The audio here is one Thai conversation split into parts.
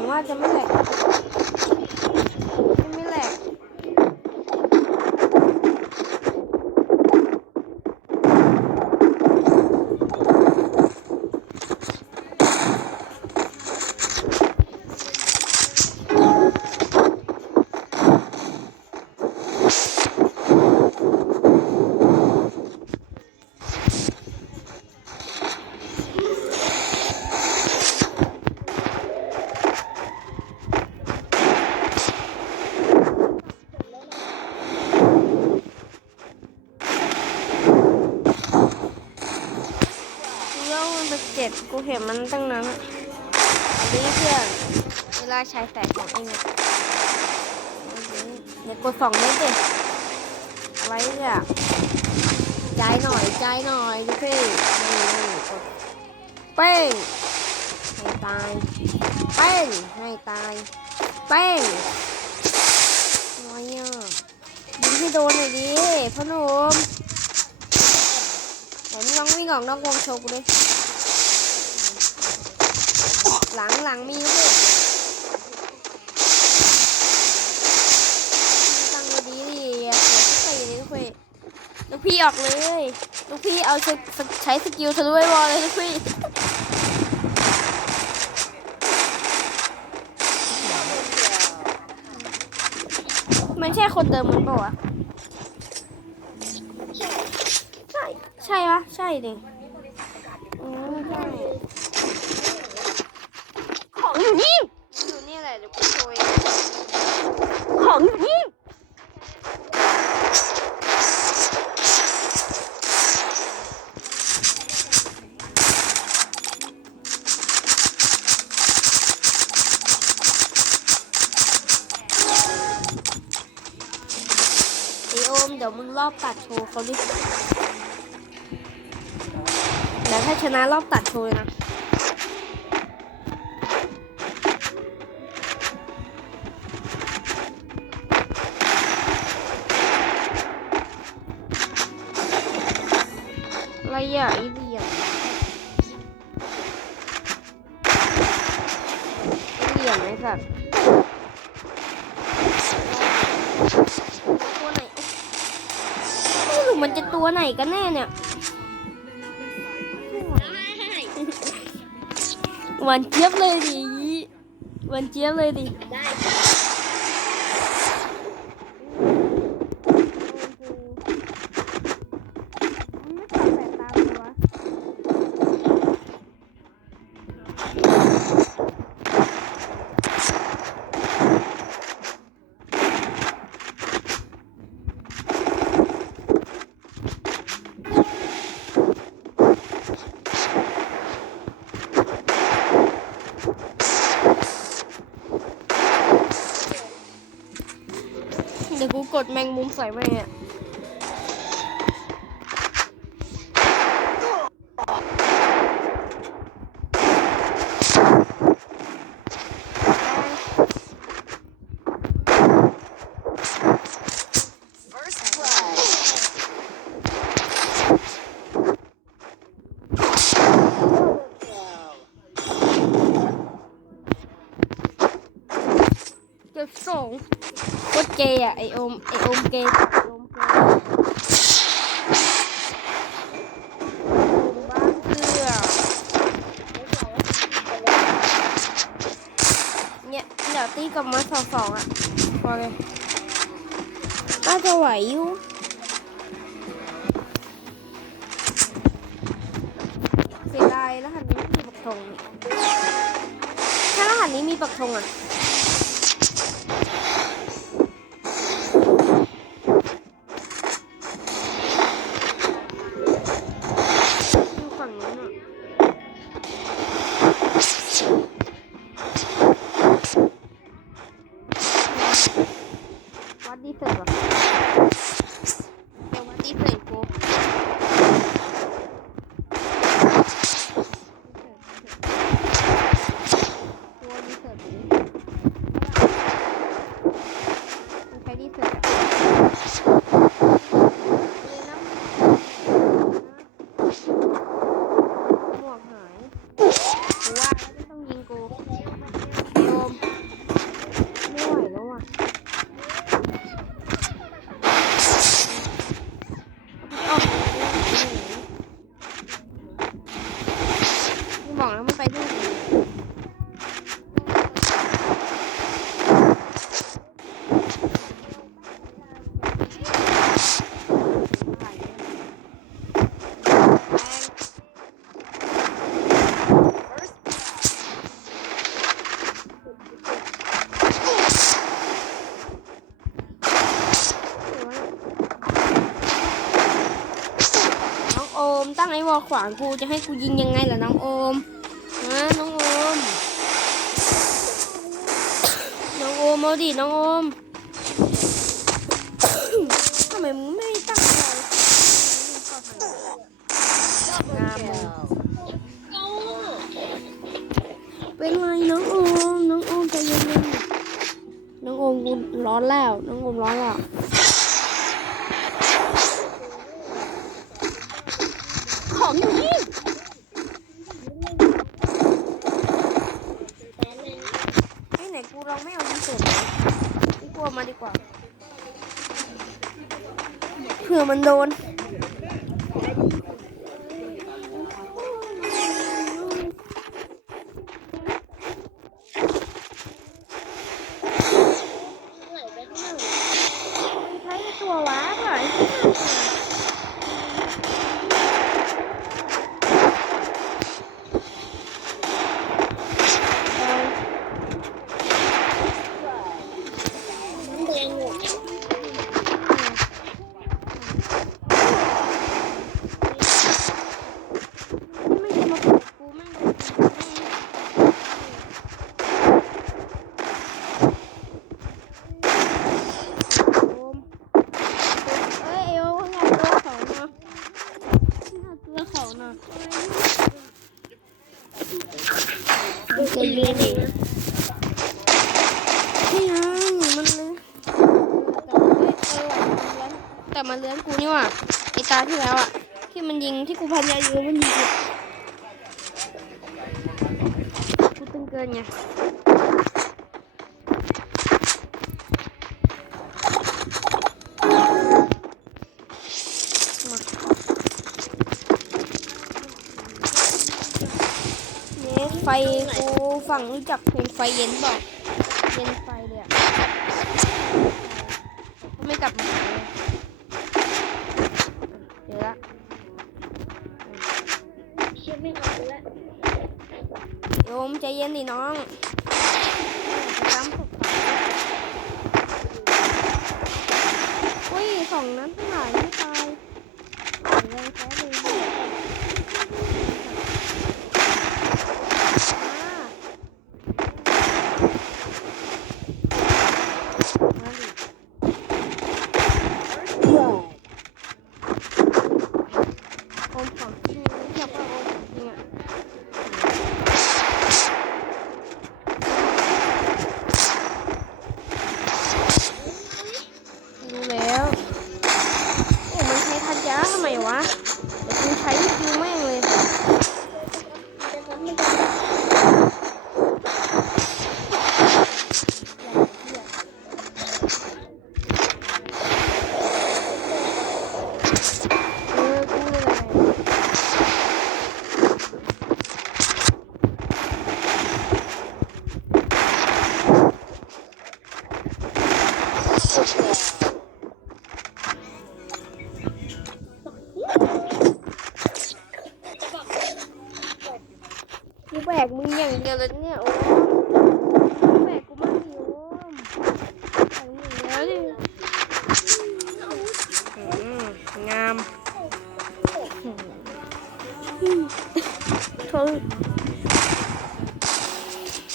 งว่าจะไม่แหลกไม่แหลก กูย่องมันไป เจ็ดกูเห็นมันตั้งนั้นอะอันนี้เพื่อนเวลาใช้แฟลชของเองอะเดี๋ยวกดสองเมตรดิไว้เนี่ยจ่ายหน่อยจ่ายหน่อยดูสินี่นี่กดเป้งให้ตายเป้งให้ตายเป้งน้อยอะยิงให้โดนหน่อยดิพ่อหนุ่มเดี๋ยวมึงลองวิ่งออกนอกวงโชว์กูเลย หลังหลังมีลูกตั้งไว้ดีดิอย่าเสียสติเลยลูกพี่ออกเลย ลูกพี่เอาใช้ใช้สกิลทะลุไว้วอลเลยลูกพี่มันใช่คนเดิมมันปล่าวะใช่ ใช่ปะใช่ดิ มึงรอบตัดโชว์เขาดิเดี๋ยวถ้าชนะรอบตัดโชว์นะอะไรอะไอเหลี่ยมไอเหลี่ยมไอ้สัตว์ ม่รู้มันจะตัวไหนกันแน่เนี่ยหวานเจี๊ยบเลยดิหวานเจี๊ยบเลยดิ ได้ กดแมงมุมใส่ไปอะเก็บสอง โคตรเกย์อะไอโอมไอโอมเกย์โอมเกย์บ้านเกลือเนี่ยเดี๋ยวตีกับมาสองสองอะพอเลยน่าจะไหวอยู่ ไอ้วอลขวางกูจะให้กูยิงยังไงล่ะน้องโอมนะน้องโอม น้องโอมเอาดิน้องโอมทำไมมึงไม่ตั้งใจงามเป็นไรน้องโอม น้องโอมใจเย็นๆน้องโอมกูร้อนแล้ว น้องโอมร้อนแล้ว ของอยู่นี่ ไอ้ไหน กูเราไม่เอาดีเสร็จกูกลัวมาดีกว่าเผื่อมันโดน ใช้ตัวว้าป่ะไม่จะมาปลุกกูแม่งโอมเอ้ยเอวอยากตัวเขาเนาะอยากตัวเขาเนาะใจเย็นดิไม่ยังมันเลยแต่มันเลื้อนกูนี่หว่าไอตาที่แล้วอะที่มันยิงที่กูพันยาอยู่มันยิงกูกูตึง เกินไงมาเนี่ยไฟกูฝั่งรู้จักเพลงไฟเย็นบอกเย็นไฟเลยอะไม่กลับมา ย็นดิน้องจำศพเขาอุ้ยสองนั้นหายไม่ตายแรงแค่เลย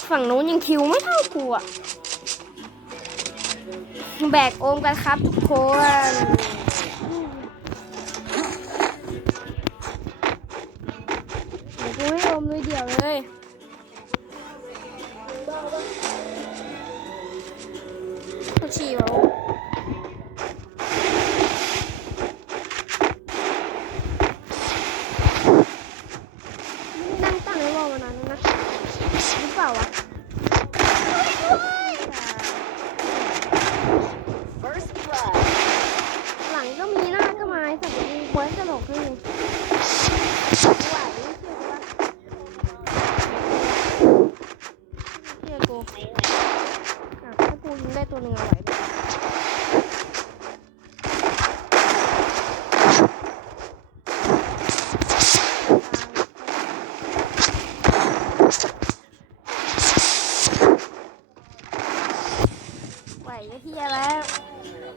ฝั่งนู้นยังคิวไม่เท่ากูอะแบกโอมกันครับทุกคน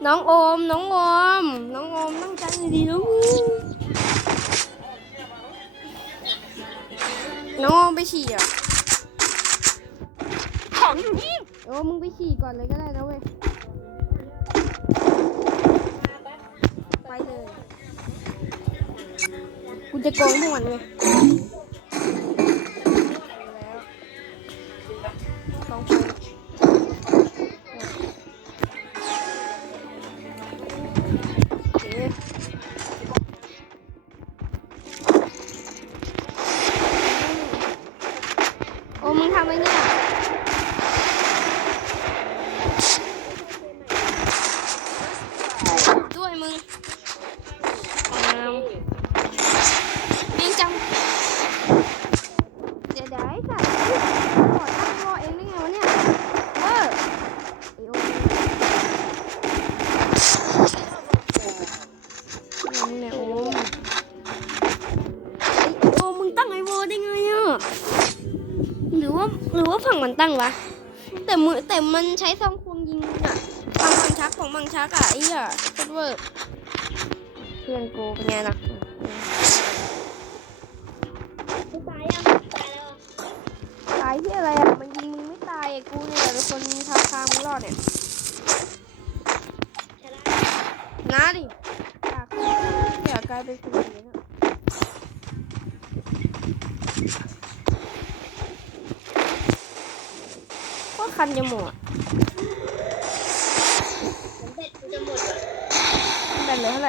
น้องโอม น้องโอม น้องโอมตั้งใจดีๆนะน้องไปฉี่อะของอยู่นี่โอ้มึงไปฉี่ก่อนเลยก็ได้นะเว้ย ไปเลย กูจะโกงพวกมันไง โอ้มึงท มือแต่มันใช้ซองควงยิงอะฝั่งบังชักของบังชักอะไอ้เหี้ยโคตรเวอร์เพื่อนกูเป็นไงล่ะกูตายยังตายแล้วตายที่อะไรอะมันยิงมึงไม่ตายไอ้กูเนี่ยเป็นคนทำพามึงรอดเนี่ยชนะนะดิอยากอยากกลายเป็นคนอย่างนี้อะก็คันจมูกอะ ผมเบ็ดกูจะหมดอะ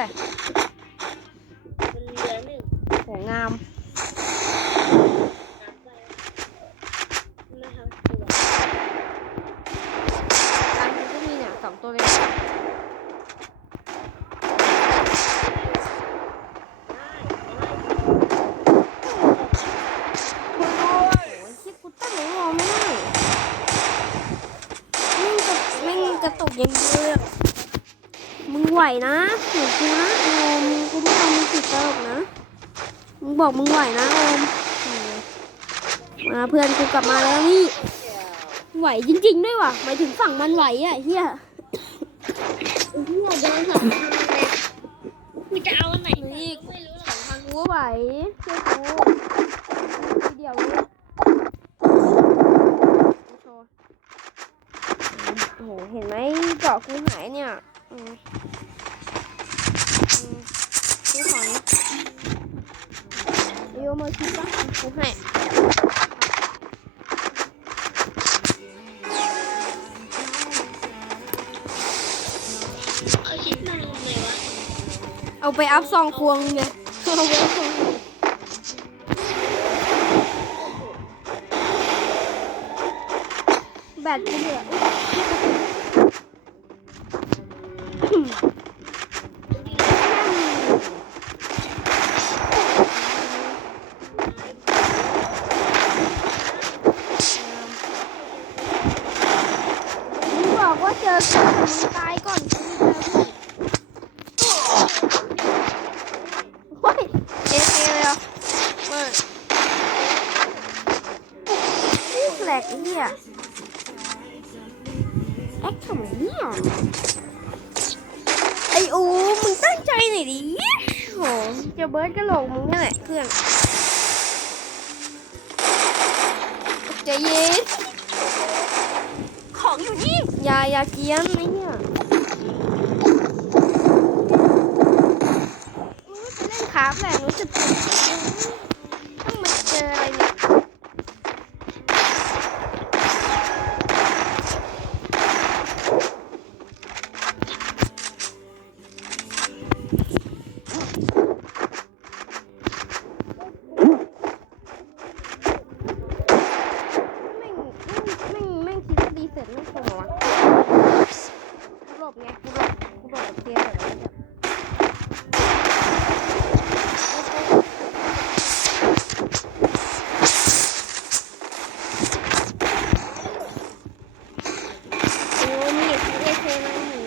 มันเป็นเหลือเท่าไหร่ มันเหลือหนึ่ง โหงาม น้ำไปมาทำตัว ตามกูก็มีเนี่ยสองตัวเลย ได้ได้ โอ้ยคิดกูตั้งไหนมองไม่ได้แม่งกระแม่งกระตุกอยังเดียวเลยอะมึงไหวนะเห็นกูนะโอมมึงกูไม่เอามึงติดตลกนะ มึง บอกมึงไหวนะโอมมาเพื่อนกูกลับมาแล้วนี่ ไหวจริง ๆ ด้วยว่ะหมายถึงฝั่งมันไหวอะเฮียเฮียโดนสองทางเลยกูจะเอาอันไหนไปนี่ก็ไม่รู้หรสอกองทางกูก็ไหวเชื่อกูทีเดียวเลยโชว์โอ้โหเห็นไหมเกาะกูหายเนี่ยอืมอืมกูขอนะ โยมาคิดปะกูให้เอาชิ้นมาลงเลยวะ เอาไปอัพซองควงไงเอาไปอัพซองควงแบตกูเหลือย มึงบอกว่าเจอกูมึงตายก่อนกูเฮ้ยเอเคเลยเหรอะเว้ยแหลกไอ้เนี่ย แอคทำไมเนี่ยไออูมึงตั้งใจหน่อยดิโหจะเบิร์ดกระโหลกมึงนี่แหละเครื่องใจเย็นของอยู่นี่อย่าอย่าเกรียนไอ้เนี่ยมึงไม่ไปเล่นคราฟแหละรู้สึกต้องมาเจออะไรเนี่ยแม่งแม่งแม่งคิดว่าดีเสร็จไม่คงเหรอวะกูหลบไงกูหลบกูหลบกับเทียนแบบนี้เนี่ยโอ้ยมีเอเคเอเคมาหนู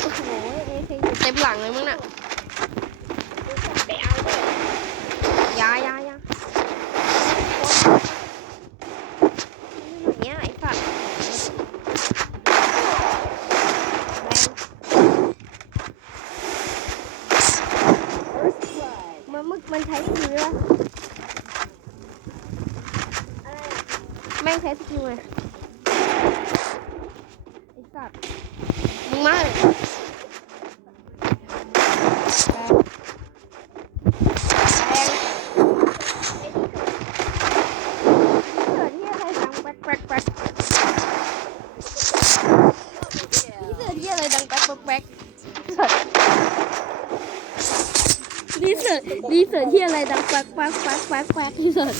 โอ้โหเอเคอยู่เต็มหลังเลยมึงน่ะ ไปเอาเลย ยายายาอย่างเงี้ยไอ้สัตว์แรง งใช้สกิลไงไอ้สัตว์มึงมาแปลงแปลงเกิดที่อะไรดังแป๊กแป๊กแป๊กนี่เกิดที่อะไรดังแป๊กแป๊กแป๊กนี่ เสิร์ชนี่เสือที่อะไรดังแป๊กแป๊กแป๊กแป๊กแป๊กที่สุด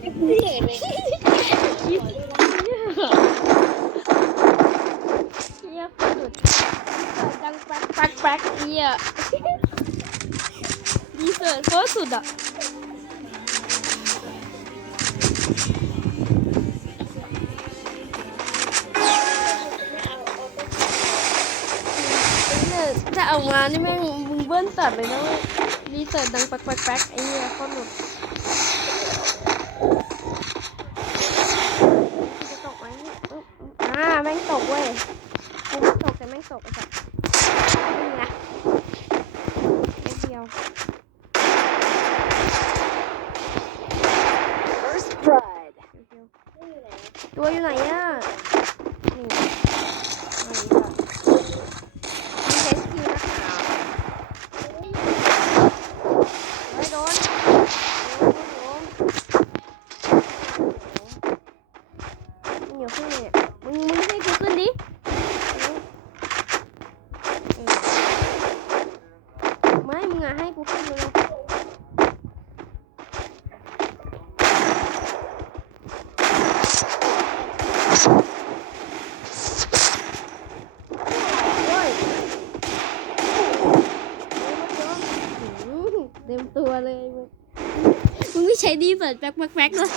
เห็นไหมเยี่ยสุดดังแป๊กแป๊กแป๊กเนี่ยดีเสือโคตรสุดอะ ถ้าเอามานี่แม่งมึงเบิ้ลตัดเลยนะเว้ยดีเสิร์ชดังแป๊กแป๊กแป๊กไอ้เหี้ยข้อหนุดจะตกไหมเนี่ยอึ๊บอึ๊บอ่าแม่งตกเว้ยกูไม่ตกแต่แม่งตกไอ้สัสนี่ไงนิดเดียว First blood. ตัวอยู่ไหนอะ นี่อันนี้ค่ะมีใช้สกิลนะคะเฮ้ยโดนโดนโดนมันอยู่ข้างในอะมึงมึงให้กูขึ้นดิเออไม่ มึง อะ ให้กูขึ้นเลยโอ้ยเต็มตัวเลยมึงมึงไม่ใช้ดีเปิดแป๊กแป๊กแป๊กเลย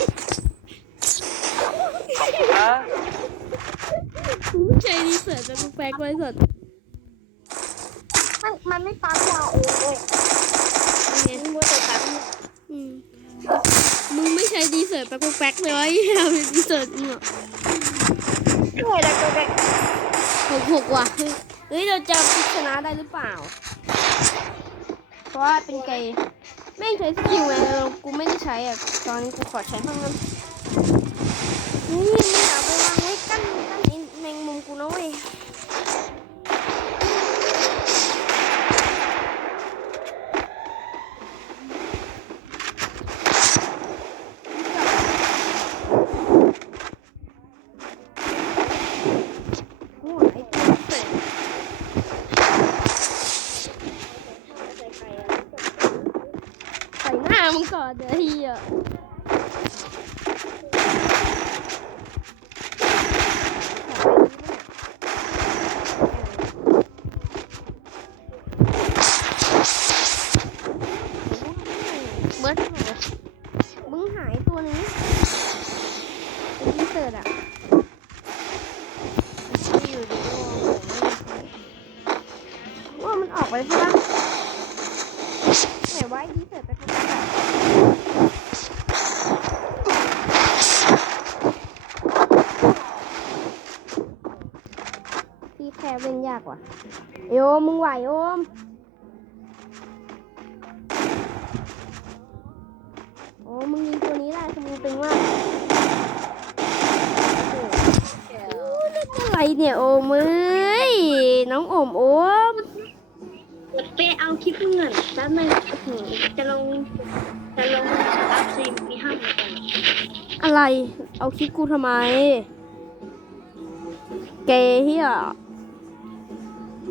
มึงไม่ใช้ดีเปิดแป๊กแป๊กเลยสด แป๊กแป๊กเลยเอาดีเสิร์ชมึงอะช่วยแล้วก็แบบหกหกว่ะเฮ้ยเฮ้ยเราจะพิชนะได้หรือเปล่า เพราะว่าเป็นเกย์แม่งใช้สกิลไงเออกูไม่ได้ใช้อะตอนนี้กูขอใช้บ้างนั้นนี่มึงเอาไปวางไว้กั้นกั้นไอ้แมงมุมกูนะเว้ย ใส่หน้า เล่นยากว่ะโยมมึงไหวโยมโอ้มึงยิงตัวนี้ได้คือมึงเป็นว่าอ้เล่นอะไรเนี่ยโอมเอ้ยน้องโอมโอมไปเอาคลิปเงินแป๊บนึงจะลงจะลงอัพซีมมีห้าหมือนอะไร เอาคลิปกูทำไม เกย์เฮีย